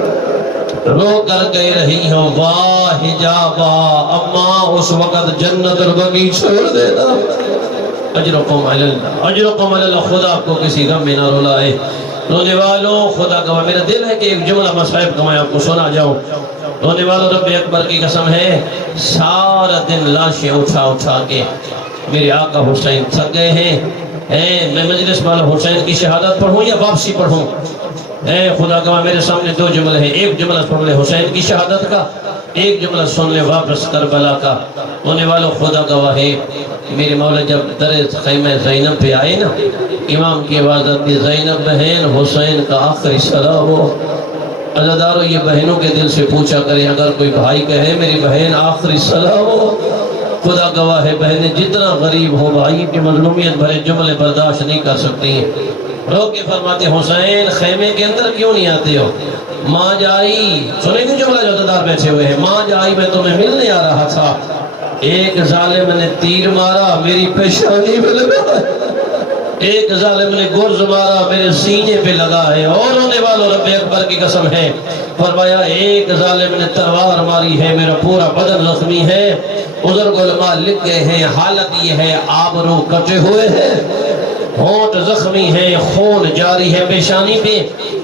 رو کر کہہ رہی ہوں، واہ حجابا، اماں اس وقت جنت البقیع چھوڑ دینا۔ اجرکم علی اللہ، اجرکم علی اللہ۔ خدا آپ کو کسی غم میں نہ رلائے۔ رونے والوں، خدا کا میرا دل ہے کہ ایک جملہ مصائب کا میں آپ کو سنا جاؤں۔ رونے والوں، رب اکبر کی قسم ہے، سارا دن لاشیں اٹھا اٹھا کے میرے آقا حسین تھک گئے ہیں۔ میں مجلس والا حسین کی شہادت پڑھوں یا واپسی پڑھوں؟ خدا کا میرے سامنے 2 جملے ہیں، ایک جملہ سن لے حسین کی شہادت کا، ایک جملہ سن لے واپس کربلا کا۔ ہونے والوں، خدا گواہ ہے، میرے مولا جب در خیمہ زینب پہ آئے نا، امام کی آواز آتی، زینب بہن حسین کا آخری سلام ہو۔ عزادارو، یہ بہنوں کے دل سے پوچھا کریں، اگر کوئی بھائی کہے میری بہن آخری سلام ہو، خدا گواہ ہے بہنیں جتنا غریب ہو بھائی کی مظلومیت بھرے جملے برداشت نہیں کر سکتی ہیں۔ رو کے فرماتے، حسین خیمے کے اندر کیوں نہیں آتے ہو؟ ماں جائی، سنیں گے جملہ جو عزادار بیٹھے ہوئے ہیں، ماں جائی میں تمہیں ملنے آ رہا تھا، ایک ظالم نے تیر مارا میری پیشانی پہ لگا ہے، ایک ظالم نے گرز مارا میرے سینے پہ لگا ہے، اور رونے والوں، رب اکبر کی قسم ہے، فرمایا ایک ظالم نے تلوار ماری ہے، میرا پورا بدن زخمی ہے۔ بزرگ علماء لکھ گئے ہیں، حالت یہ ہے آبرو کٹے ہوئے ہیں، ہونٹ زخمی ہے، خون جاری ہے پیشانی پہ۔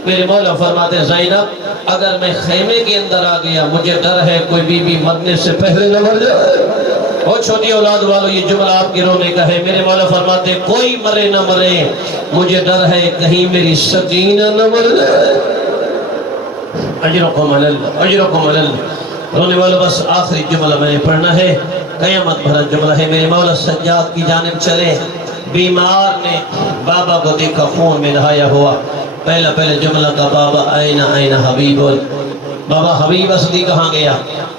میرے مولا فرماتے، زینب اگر میں خیمے کے اندر آ گیا، مجھے ڈر ہے کوئی بی بی مرنے سے پہلے نہ مر جائے۔ اور چھوٹی اولاد والوں، یہ جملہ آپ کے رونے کا ہے۔ میرے مولا فرماتے، کوئی مرے نہ مرے، مجھے ڈر ہے کہیں میری سکینہ نہ مر جائے۔ اجرکم علی اللہ، اجرکم علی اللہ۔ رونے والوں، بس آخری جملہ میں نے پڑھنا ہے، قیامت بھرا جملہ ہے۔ میرے مولا سجاد کی جانب چلے، بیمار نے بابا کو دیکھا خون میں نہایا ہوا، پہلا جملہ کا، بابا این این حبیب، بابا حبیب اصلی کہاں گیا؟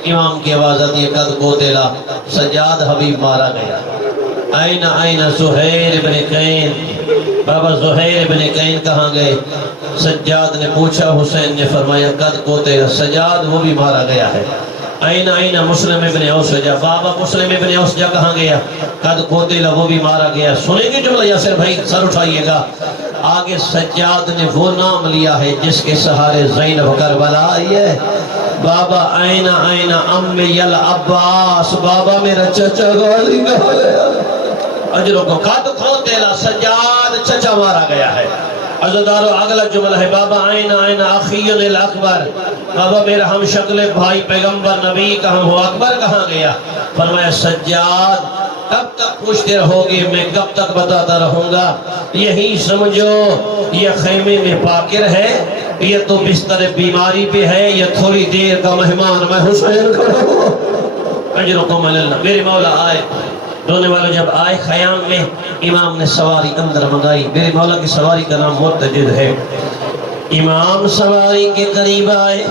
امام کی آواز آتی ہے، قد قتل، سجاد حبیب مارا گیا۔ این این زہیر بن قین، بابا زہیر بن قین کہاں گئے؟ سجاد نے پوچھا، حسین نے فرمایا قد قتل، سجاد وہ بھی مارا گیا ہے۔ این این مسلم ابن اوس جا، بابا مسلم ابن اوس جا کہاں گیا؟ قد قتل، وہ بھی مارا گیا۔ سنیں گے جملہ یاسر بھائی؟ سر اٹھائیے گا۔ آگے سجاد نے وہ نام لیا ہے جس کے سہارے زینب کربلا آئی ہے۔ بابا آئینہ آئینہ امی العباس، بابا میرا چچا غازی کہا گیا، اجروں کو قد قتل سجاد چچا مارا گیا ہے۔ عزدارو اگلا جملہ ہے بابا آئینہ آئینہ اخی الاکبر، بابا میرا ہم شکل بھائی پیغمبر نبی کہاں ہو، اکبر کہاں گیا؟ فرمایا سجاد کب تک پوچھتے رہو گے، میں کب تک بتاتا رہوں گا، یہی سمجھو یہ خیمے میں پاکر ہے، یہ تو بستر بیماری پہ ہے، یہ تھوڑی دیر کا مہمان میں حسین کروں۔ اجرکم اللہ، میرے مولا آئے، رونے والے جب آئے خیام میں، امام نے سواری اندر منگائی، میرے مولا کی سواری کا نام مرتجد ہے۔ امام سواری کے قریب آئے،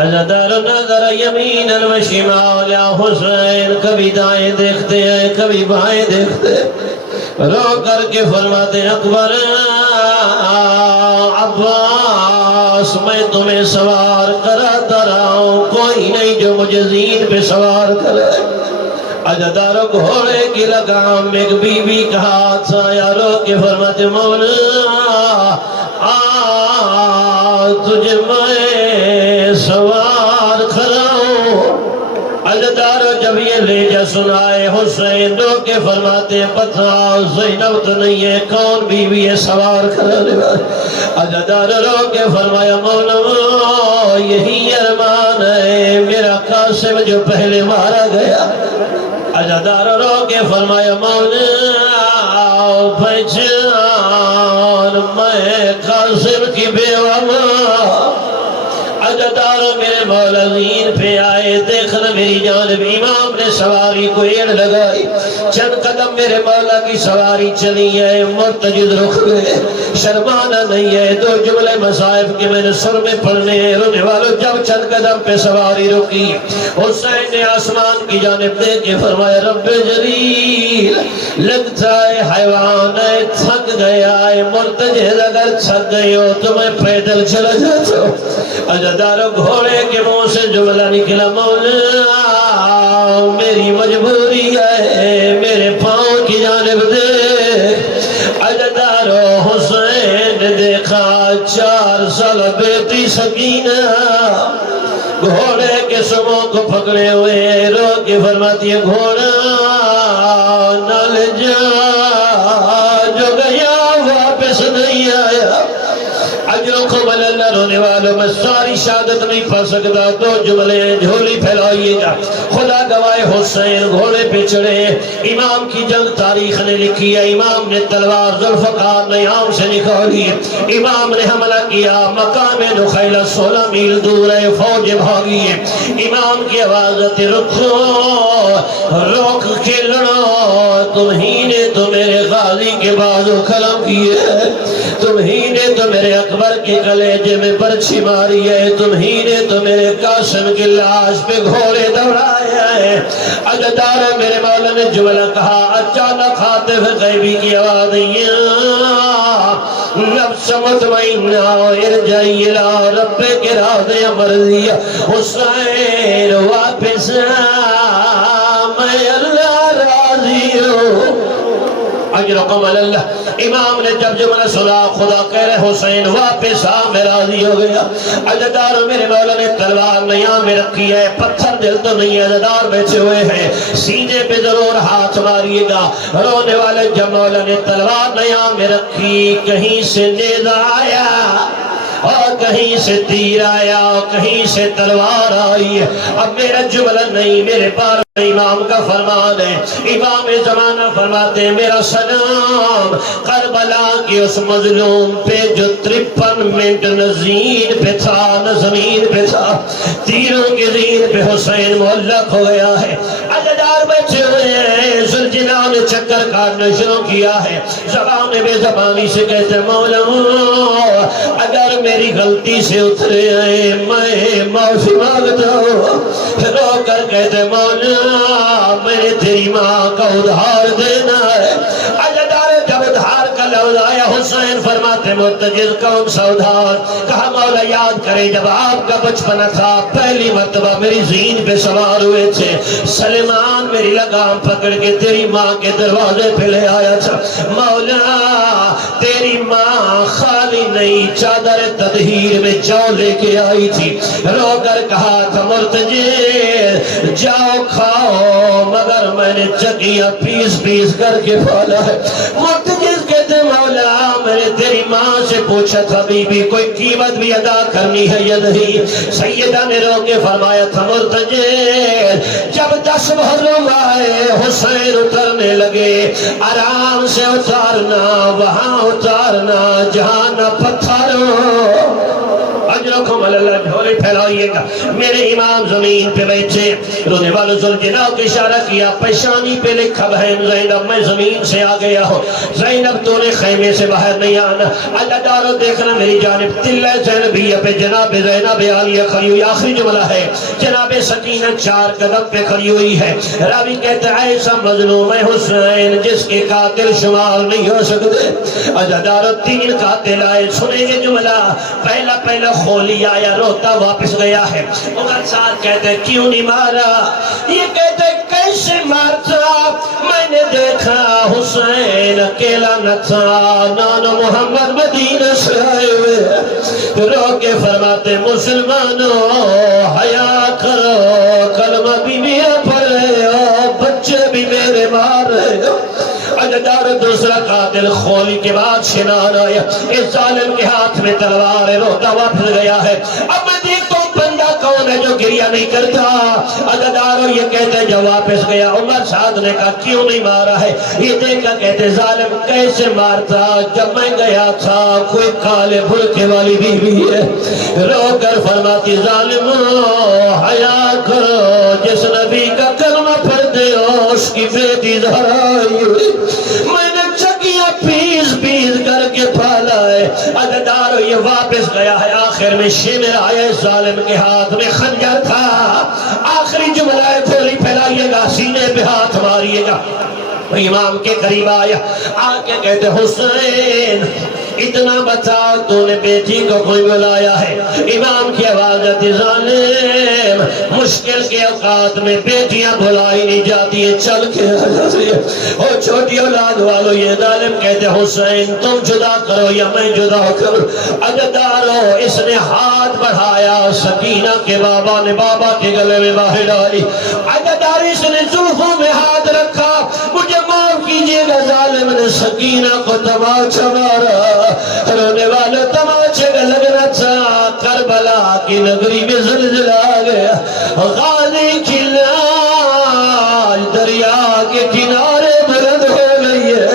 عزدار نظر یمیناً و شمال، یا حسین کبھی دائیں دیکھتے ہیں کبھی بائیں دیکھتے، رو کر کے فرماتے اکبر عباس میں تمہیں سوار کراتا رہا ہوں، کوئی نہیں جو مجھے زین پہ سوار کرے۔ عزدار گھوڑے کی لگام میں ایک بی بی کا ہاتھ آیا، رو کے فرماتے مولا تجھے میں سوار کراؤں۔ عزدار جب یہ لیجا سنائے حسین رو کے فرماتے پتہ زینب تو نہیں ہے، کون بی بی ہے سوار کرانے والی؟ عزدار رو کے فرمایا مولا یہی ارمان ہے میرا قاسم جو پہلے مارا گیا۔ عزدار رو کے فرمایا مولا پہچان میں قاسم کی بیوہ ماں۔ عزدار میرے مولا زین پہ آئے، دیکھنا میری جانب امام نے سواری کو ایڑ لگائی، چند قدم میرے مولا کی سواری چلی ہے، مرتجد رخ گئے، شرمانا نہیں ہے، دو جملے مصائب کے میں نے سر میں پڑھنے ہیں۔ رونے والوں جب چند قدم پہ سواری رکی، حسین نے آسمان کی جانب دیکھ کے فرمایا رب جلیل لگتا ہے حیوان ہے، تھک گیا ہے، مرتجد اگر تھک گئے ہو تو میں پیدل چلا جاتا ہوں۔ عزدار گھوڑے کے منہ سے جملہ نکلا مولا میری مجبوری ہے میرے پاؤں کی جانب دے۔ عزدار حسین نے دیکھا 4 سال بیٹی سکینہ گھوڑے کے سموں کو پکڑے ہوئے، رو کے فرماتی ہے گھوڑا نہ لے جا، جو گیا واپس نہیں آیا۔ اجروں کو ملنا رونے والوں میں ساری شہادت نہیں پڑھ سکتا، 2 جملے جھولی پھیلائیے گا۔ خدا گواہ حسین گھوڑے پہ چڑھے، امام کی جنگ تاریخ نے لکھی ہے، امام نے تلوار ذوالفقار نیام سے نکالی، امام نے حملہ کیا، مقام نخیلہ 16 میل دور ہے، فوج بھاگی ہے، امام کی آواز آتی رکھو روک کے لڑو، تمہیں نے تو میرے غازی کے بازو کلم کیے، تمہیں نے تو میرے اکبر کے کلیجے میں برچھی ماری ہے، تمہیں نے تو میرے قاسم کی لاش پہ گھوڑے دوڑایا ہے۔ عزدار میرے مولا نے جملہ کہا، اچانک خاطف غیبی کی آواز نفس مطمئنہ ارجعی الی ربک راضیہ مرضیہ، حسین واپس میں اللہ راضی ہوں۔ اجرکم اللہ، امام نے جب جملہ سنا خدا کہہ رہے حسین واپس میں راضی ہو گیا۔ عزدار میرے مولا نے تلوار نیام میں رکھی ہے، پتھر دل تو نہیں ہے، عزدار بیٹھے ہوئے ہیں، سینے پہ ضرور ہاتھ ماریے گا۔ رونے والے جب مولا نے تلوار نیام میں رکھی، کہیں سے نیزہ آیا اور کہیں سے تیر آیا اور کہیں سے تلوار آئی، اب میرا جملہ نہیں میرے پار امام کا فرمان ہے۔ امام زمانہ فرماتے ہیں میرا سلام کربلا کی اس مظلوم پہ جو 53 منٹ نہ زین پہ تھا نہ زمین پہ تھا، تیروں کی زین پہ حسین معلق ہو گیا ہے۔ عزدار بیٹھے ہوئے ہیں، زلجناہ نے چکر کاٹنا شروع کیا ہے، زبان بے زبانی سے کہتے مولا اگر میری غلطی سے اترے ہیں میں معافی مانگتا ہوں، رو کر کہتے مولا میں تیری ماں کا ادھار دینا ہے۔ عزدار جب ادھار کا لفظ آیا حسین فرماتے مرتجد کون سا ادھار؟ کہا مولا یاد کرے جب آپ کا بچپنا تھا پہلی مرتبہ میری زین پہ سوار ہوئے تھے، سلیمان میری لگام پکڑ کے تیری ماں کے دروازے پہ لے آیا تھا، مولا تیری ماں خالی نئی چادر تطہیر میں جو لے کے آئی تھی، رو کر کہا تھا مرتجی جاؤ کھاؤ، مگر میں نے چکیاں پیس پیس کر کے پالا ہے۔ مرتجی کہتے مولا میں نے تیری ماں سے پوچھا تھا بی بی کوئی قیمت بھی ادا کرنی ہے یا نہیں؟ سیدہ نے رو کے فرمایا تھا مرتجی جب 10 محرم آئے حسین اترنے لگے، آرام سے اتارنا، وہاں اتارنا جہاں نہ پتھر ہو۔ اجرکم اللہ جھولے پھیلائیے گا۔ میرے امام زمین پہ بیٹھے، رونے والوں ذوالجلال کو اشارہ کیا، پیشانی پہ لکھا بہن زینب میں زمین سے آ گیا ہوں، زینب تو نے خیمے سے باہر نہیں آنا۔ اللہ دارو دیکھنا میری جانب تلہ زینبیہ پہ جناب زینب عالیہ کھڑی ہوئی، آخری جملہ ہے جناب سکینہ 4 قدم پہ کھڑی ہوئی ہے۔ راوی کہتا ہے ایسا مظلوم ہے حسین جس کے قاتل شمار نہیں ہو سکتے۔ اللہ دارو 3 قاتل آئے، سنیں گے جملہ، پہلا خولی آیا روتا واپس گیا ہے۔ عمر سعد کہتے ہیں کیوں نہیں مارا؟ یہ کہتے ہیں کیسے مارتا؟ میں نے دیکھا حسین اکیلا نہ تھا، نانا محمد مدینہ سے آئے ہوئے، رو کے فرماتے مسلمانوں حیا کرو، کلمہ بھی میرا پڑھے ہو، بچے بھی میرے مار رہے ہو۔ اجدار دوسرا قاتل خولی کے بعد شنان آیا، اس ظالم کے ہاتھ میں تلوار ہے، روتا واپس گیا ہے۔ اب میں دیکھتا ہوں بندہ کون ہے جو گریہ نہیں کرتا؟ اجدارو یہ کہتے ہیں جو واپس گیا، عمر سعد نے کہا کیوں نہیں مارا ہے؟ یہ دیکھا کہتے ظالم کیسے مارتا؟ جب میں گیا تھا کوئی کالے بھلکے والی بیوی ہے، رو کر فرماتی ظالموں حیا کرو، جس نبی کا کلمہ پڑھتے ہو اس کی بیٹی زہرا آئی ہوئی، میں نے چکیاں پیس پیس کر کے پالا ہے۔ عددارو یہ واپس گیا ہے، آخر میں شمر آیا، ظالم کے ہاتھ میں خنجر تھا۔ آخری جملہ ہے گولی پھیلائیے گا، سینے پہ ہاتھ ماریے گا۔ امام کے قریب آیا، آکے کہتے حسین اتنا بتا تو نے بیٹی کو کوئی بلایا ہے؟ امام کی آواز آتی ظالم مشکل کے اوقات میں بیٹیاں بلائی نہیں جاتی ہیں، چل کے آ جاتی ہے۔ اور چھوٹی اولاد والو یہ ظالم کہتے حسین تم جدا کرو یا میں جدا کروں؟ عددارو اس نے ہاتھ بڑھایا، سکینہ کے بابا نے بابا کے گلے میں باہر ڈالی، عددار اس نے زلفوں میں ہاتھ رکھا، مجھے معاف کیجئے گا ظالم نے سکینہ کو تماچا مارا، رونے والے تماچے کا لگنا تھا۔ کربلا کی نگری میں زلزلہ آ گیا، غازی کی لاش دریا کے کنارے بلند ہو گئی ہے،